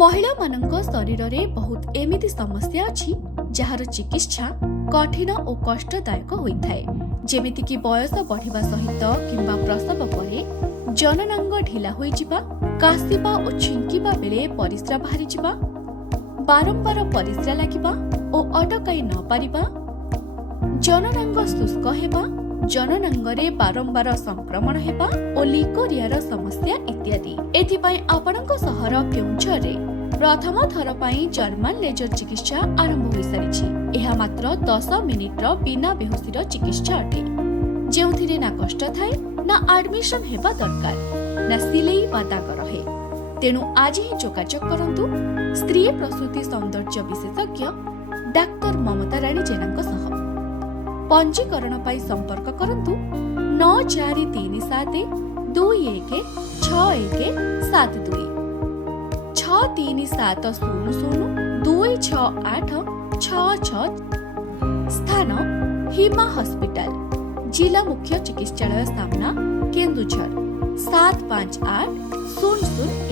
महिला मानक शरीर में बहुत एमिति समस्या अछि जार चिकित्सा कठिन और कष्टदायक होता है। जेमिति कि बयस बढ़िबा सहित किंबा प्रसव परे जननांग ढिला होई जिबा, कासिबा और छिंकिबा बेले परिस्रा बाहरी जिबा, बारंबार परिस्रा लागिबा और अटकाई न पारिबा, जननांग शुष्क हेबा, जननांगरे बारंबार संक्रमण हेबा और लिकोरियार समस्या इत्यादि। एथिपाई आपणक सहर केउंझरे प्रथम थर पाई जर्मन लेजर चिकित्सा आरंभ होई सारिछि। एहा मात्र 10 मिनिटर बिना बेहोसीर चिकित्सा अटे, जेउथिरे ना कष्ट थाए ना एडमिशन हेबा दरकार ना सिलेई बा दाग रहे। तेणु आज ही जोगाजोग करंतु स्त्री प्रसूति सौंदर्य विशेषज्ञ डाक्टर ममता राणी जेनांक सह। पंजीकरण पाई संपर्क करंतु 9437 21 6172 63700 268 66। स्थान हिमा हॉस्पिटल, जिला मुख्य चिकित्सालय सामना, केन्दुझर 758001।